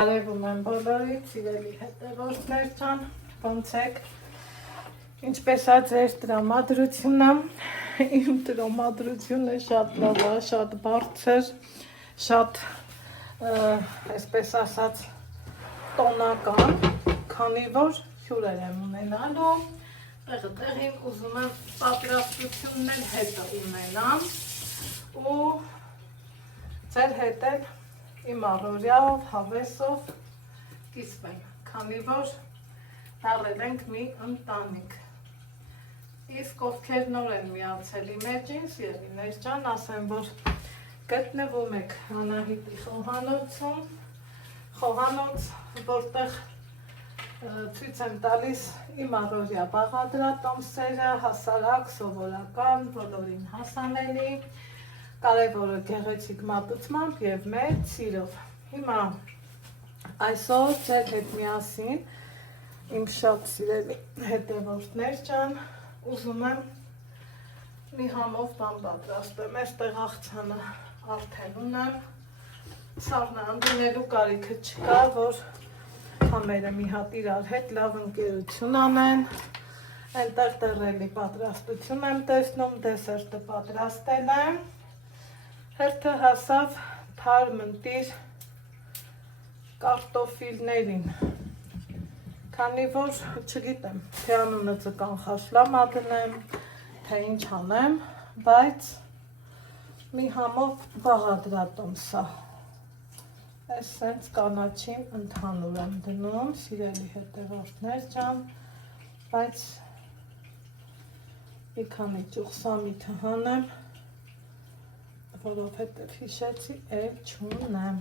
Արևում եմ բոլորից, սիրելի հետևորդներ ջան, ոնց եք, ինչպես է ձեր տրամադրությունը, իմ տրամադրությունը շատ լավ է, շատ բարձր, շատ, այսպես ասած, տոնական, քանի որ հյուրեր եմ ունենալու, տեղին ուզում եմ պատրաստություններ հետը ունենամ ու ձեր հետ էլ իմ առօրյայով, հավեսով կիսվենք, քանի որ դառել ենք մի ընտանիք։ Իսկ ովքեր նոր են միացել իմ էջին, սիրելիներ ջան, ասեմ, որ գտնվում եք Անահիտի խոհանոցում, խոհանոց, որտեղ ցույց եմ տալիս իմ առօրյա բաղադրատոմսերը, հասարակ, սովորական, բոլորին հասանելի, կարևորը գեղեցիկ մատուցմամբ և մեծ սիրով։ Հիմա այսօր ձեր հետ միասին, իմ շատ սիրելի հետևորդներ ջան, ուզում եմ մի համով բան պատրաստեմ, այստեղ աղցանը արդեն ունեմ, սառնը ընդունելու կարիքը չկա, որ համերը մի հատ իրար հետ լավ ընկերություն անեն, այնտեղ տեղելի պատրաստություն եմ տեսնում, դեսերտը պատրաստել եմ, հերթը հասավ թարմ ընտիր կարտոֆիլներին, քանի որ չգիտեմ, թե անունը ձկան խաշլամա դնեմ, թե ինչ անեմ, բայց մի համով բաղադրատոմսա, այս սենց կանաչին ընդհանուր եմ դնում, սիրելի հետևորդներ ջան, բայց մի քանի ճուղսամիթը հանեմ, որովհետև հիշեցի էլ չունեմ,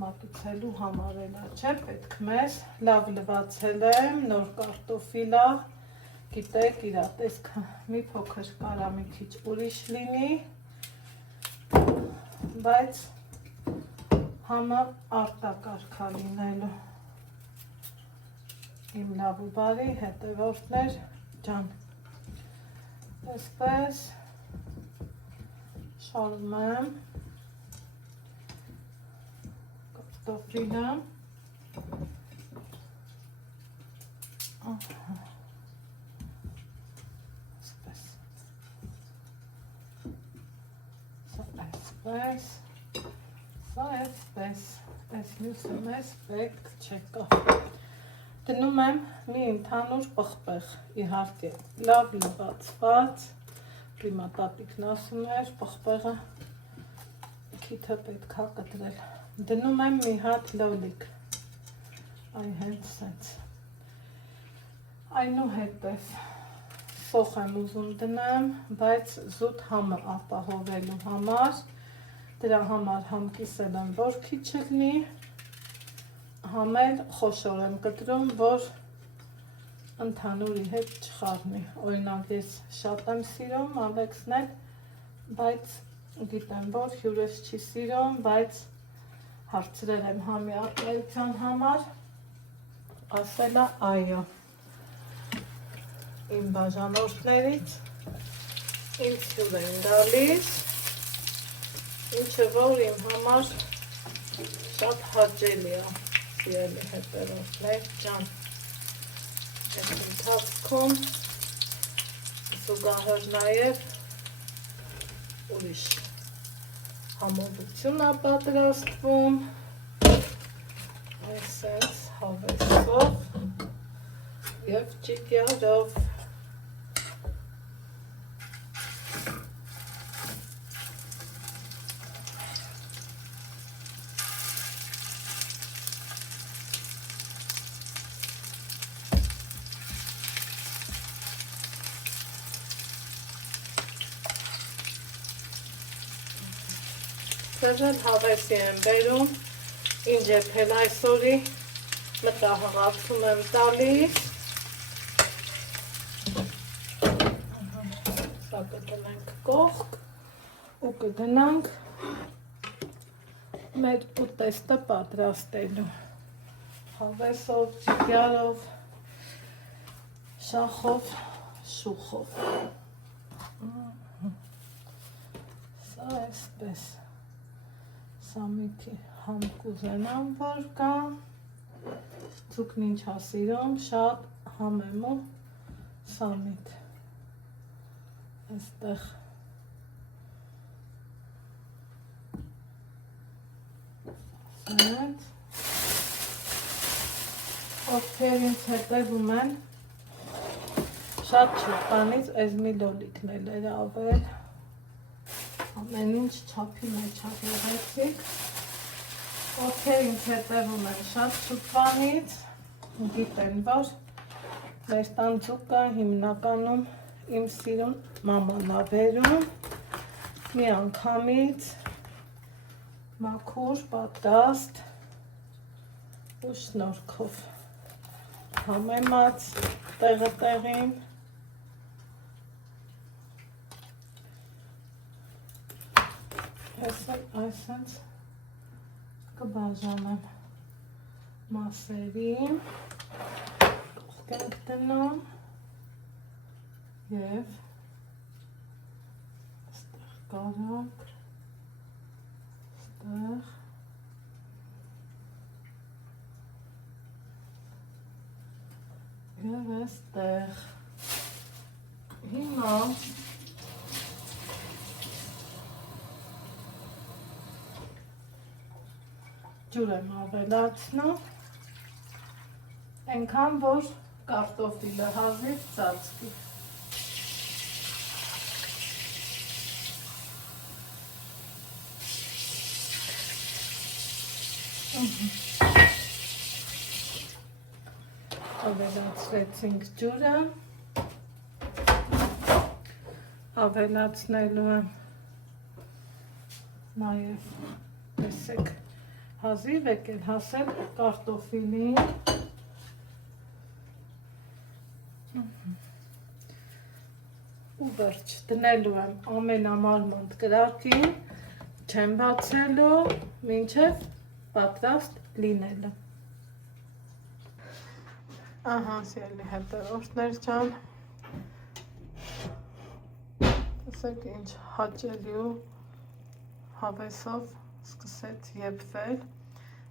մատուցելու համար էլ չէ, պետք մեզ, լավ լվացել եմ, նոր կարտոֆիլա, գիտեք, իրա տեսքը մի փոքր կարա մի քիչ ուրիշ լինի, բայց համը արտակարգա լինելու, իմ լավ ու բարի հետևորդներ ջան, այսպես, շարում եմ կարտոֆիլը, այսպես, սա այսպես, այս մյուսը մեզ պետք չեկա, դնում եմ մի ընդհանուր պղպեղ, իհարկե, լավ լվացված, Պրիմա տատիկն ասում էր, պղպեղը քիթը պետք է կտրել, դնում եմ մի հատ լոլիկ, այ հենց սենց, այնուհետև սոխ եմ ուզում դնեմ, բայց զուտ համը ապահովելու համար, դրա համար համ կիսել եմ, որ քիչ չլինի, համ էլ խոշոր եմ կտրում, որ ընդհանուրի հետ չխառնի, օրինակ ես շատ եմ սիրում, Ալեքսն էլ, բայց գիտեմ, որ հյուրս չի սիրում, բայց հարցրել եմ համի արտադրության համար, ասել է այո, իմ բաժանորդներից, ինձ հյուր են գալիս, ինչը որ իմ համար շատ հաճելի է, սիրելի հետևորդներ ջան, այս ընթացքում զուգահեռ նաև ուրիշ համոզություն է պատրաստվում, այսպես հավեսով և ճիգյարով, Ձեզ հավեսի եմ բերում, ինձ էլ այսօրի մտահղացում եմ տալիս, սա կդնենք կողք ու կդնանք մեր ուտեստը պատրաստելու, հավեսով, ճիգյարով, շախով, շուխով, սա այսպես, սա մի համ կուզենամ որ կա, ձուկն ինչ հասիրում, շատ համ եմ ու սամիտ, այստեղ ասենց, ովքեր ինձ հետևում են, շատ չուտանից այս մի լոլիկն էլ էր ավել, ամեն ինչ չափի մեջ եղեցիք, ովքեր ինձ հետևում են շատ շուտվանից, գիտեն, որ մեր տան ձուկը հիմնականում իմ սիրուն մաման ա բերում, մի անգամից մաքուր, պատրաստ ու շնորհքով համեմած տեղը տեղին, այսենց կբաժանեմ մասերին, կողքենք դնում և ստեղ կարանք, ստեղ և այստեղ, հիմա ջուր եմ ավելացնում, այնքան որ կարտոֆիլը հազիվ ծածկի։ Ավելացրեցինք ջուրը, ավելացնելու եմ նաև, տեսեք, հազիվ եկել հասել կարտոֆիլին, ու վերջ դնելու եմ ամենամարմանդ կրակին, չեմ բացելու, մինչև պատրաստ լինելը։ Ահա, սիրելի հետևորդներ ջան, տեսեք ինչ հաճելի ու հավեսով սկսեց եփվել,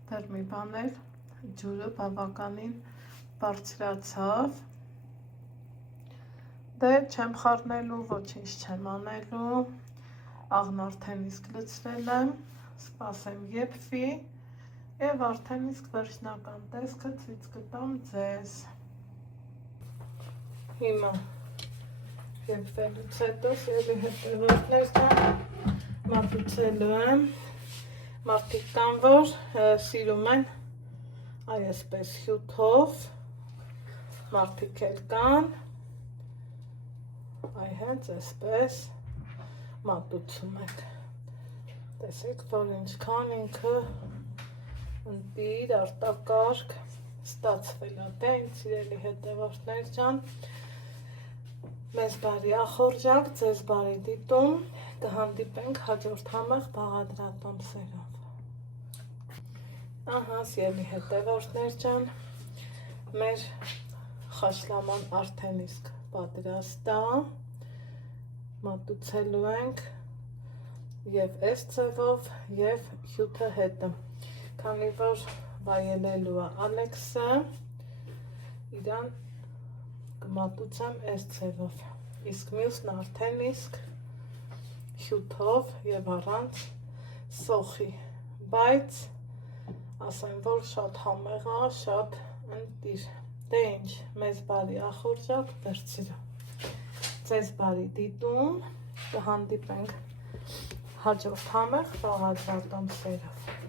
դեռ մի բան էլ, ջուրը բավականին բարձրացավ, դե չեմ խառնելու, ոչինչ չեմ անելու, աղն արդեն իսկ լցրել եմ, սպասեմ եփվի, և արդեն իսկ վերջնական տեսքը ցույց կտամ ձեզ։ Հիմա եփվելուց հետո սիրելի հետևորդներ ջան, մատուցելու եմ, մարդիկ կան, որ սիրում են այսպես հյութով, մարդիկ էլ կան, այ հենց այսպես մատուցում եք, տեսեք, որ ինչքան ինքը ընտիր, արտակարգ ստացվել է, դե ինձ սիրելի հետևորդներ ջան, մեզ բարի ախորժակ, ձեզ բարի դիտում, կհանդիպենք հաջորդ համեղ բաղադրատոմսերով։ Ահա, սիրելի հետևորդներ ջան, մեր խաշլաման արդեն իսկ պատրաստ է, մատուցելու ենք և այս ձևով, և հյութը հետը։ Քանի որ վայելելու է Ալեքսը, իրան կմատուցեմ այս ձևով, իսկ մյուսն արդեն իսկ հյութով և առանց սոխի, բայց ասեմ, որ շատ համեղ է, շատ ընտիր, դե ինչ, մեզ բարի ախորժակ, վերցրու, ձեզ բարի դիտում, կհանդիպենք հաջորդ համեղ բաղադրատոմսերով։